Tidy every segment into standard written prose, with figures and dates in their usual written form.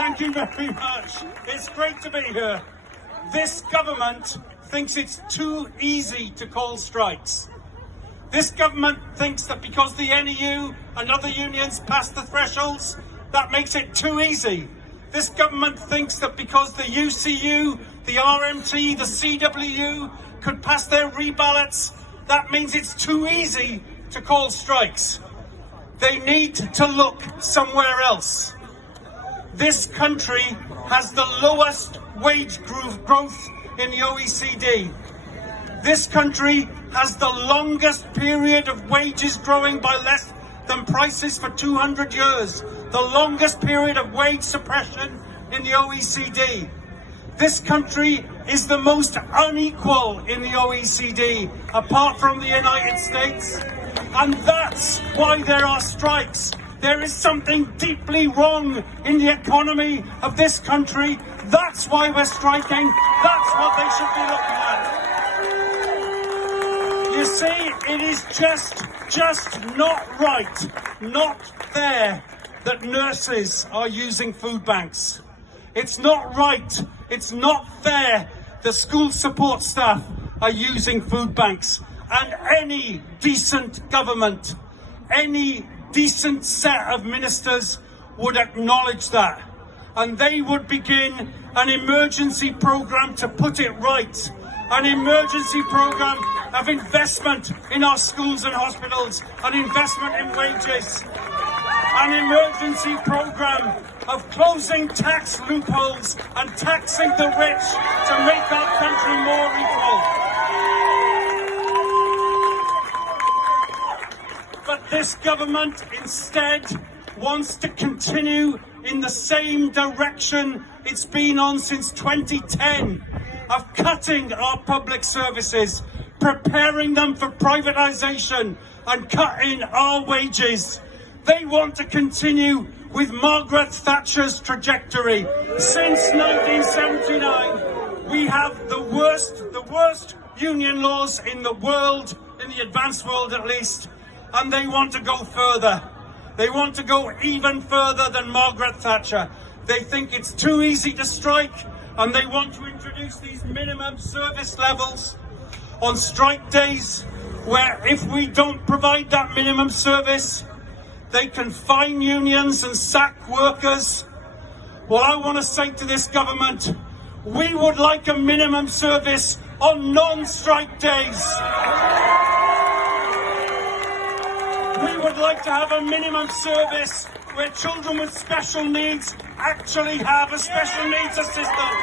Thank you very much. It's great to be here. This government thinks it's too easy to call strikes. This government thinks that because the NEU and other unions passed the thresholds, that makes it too easy. This government thinks that because the UCU, the RMT, the CWU could pass their reballots, that means it's too easy to call strikes. They need to look somewhere else. This country has the lowest wage growth in the OECD. This country has the longest period of wages growing by less than prices for 200 years. The longest period of wage suppression in the OECD. This country is the most unequal in the OECD, apart from the United States. And that's why there are strikes. There is something deeply wrong in the economy of this country. That's why we're striking. That's what they should be looking at. You see, it is just not right, not fair that nurses are using food banks. It's not right, it's not fair that school support staff are using food banks. And any decent government, any decent set of ministers would acknowledge that. And they would begin an emergency programme to put it right. An emergency programme of investment in our schools and hospitals, an investment in wages, an emergency programme of closing tax loopholes and taxing the rich to make our country more equal. But this government instead wants to continue in the same direction it's been on since 2010, of cutting our public services, preparing them for privatisation and cutting our wages. They want to continue with Margaret Thatcher's trajectory. Since 1979, we have the worst union laws in the world, in the advanced world at least, and they want to go further. They want to go even further than Margaret Thatcher. They think it's too easy to strike, and they want to introduce these minimum service levels on strike days, where if we don't provide that minimum service, they can fine unions and sack workers. Well, I want to say to this government, we would like a minimum service on non-strike days. We would like to have a minimum service where children with special needs actually have a special needs assistant.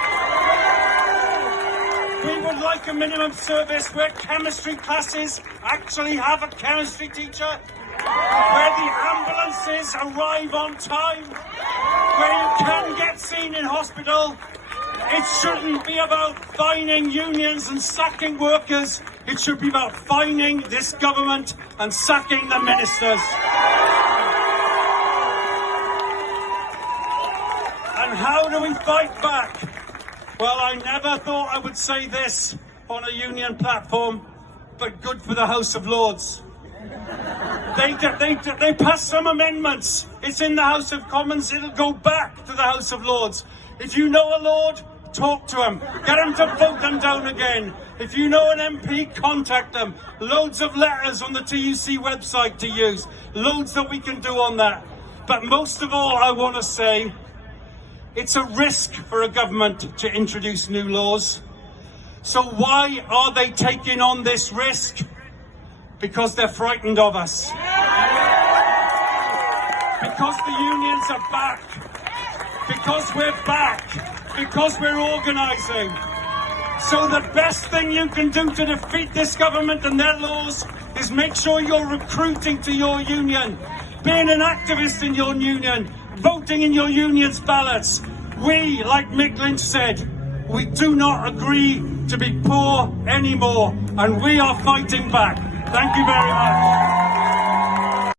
We would like a minimum service where chemistry classes actually have a chemistry teacher, where the ambulances arrive on time, where you can get seen in hospital. It shouldn't be about fining unions and sacking workers. It should be about fining this government and sacking the ministers. And how do we fight back? Well, I never thought I would say this on a union platform, but good for the House of Lords. They passed some amendments. It's in the House of Commons. It'll go back to the House of Lords. If you know a Lord, talk to him. Get him to vote them down again. If you know an MP, contact them. Loads of letters on the TUC website to use. Loads that we can do on that. But most of all, I want to say, it's a risk for a government to introduce new laws. So why are they taking on this risk? Because they're frightened of us. Because the unions are back. Because we're back. Because we're organising. So the best thing you can do to defeat this government and their laws is make sure you're recruiting to your union, being an activist in your union, voting in your union's ballots. We, like Mick Lynch said, we do not agree to be poor anymore, and we are fighting back. Thank you very much.